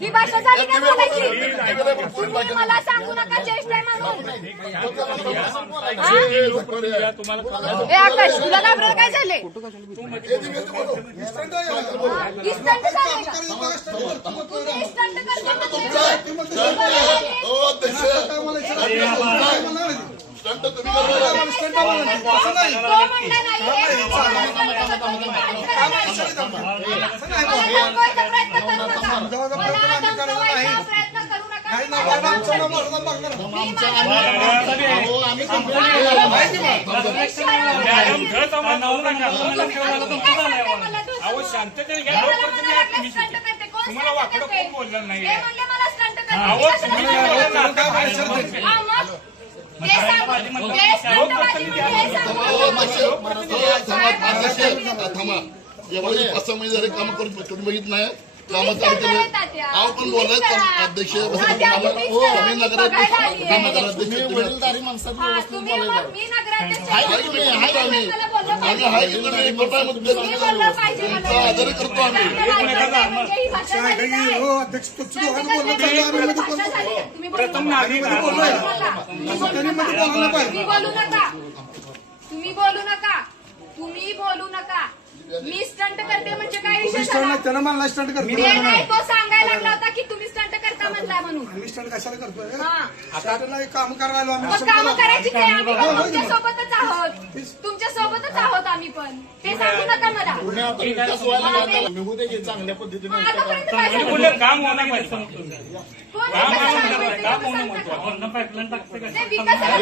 ही भाषा झाली का बोलायची? मला सांगू नका ज्येष्ठ आहे म्हणून. आकाश तुला घाबरायला काय झाले? तुम्हाला वाकडं कोण बोललं नाही. एवढे 5-6 महिने झाले काम करून तुम्ही बघित नाही काम चालू केले. आव पण बोलत अध्यक्ष वडीलधारी माणसात आदर करतो आम्ही. प्रथम नागरिक तुम्ही बोलू नका. तुम्ही बोलू नका. मी स्टंट करते म्हणजे काय विषय? त्यानं मला स्टंट करतो. तो सांगायला लागला होता की तुम्ही स्टंट करता म्हणला म्हणून. मी स्टंट कशाला करतोय? आता काम करायला काम करायची ते आम्ही पण तुमच्या सोबतच आहोत. तुमच्या सोबतच आहोत आम्ही पण. ते सांगू नका मला. चांगल्या पद्धतीने काम होणार पाहिजे. विकासाला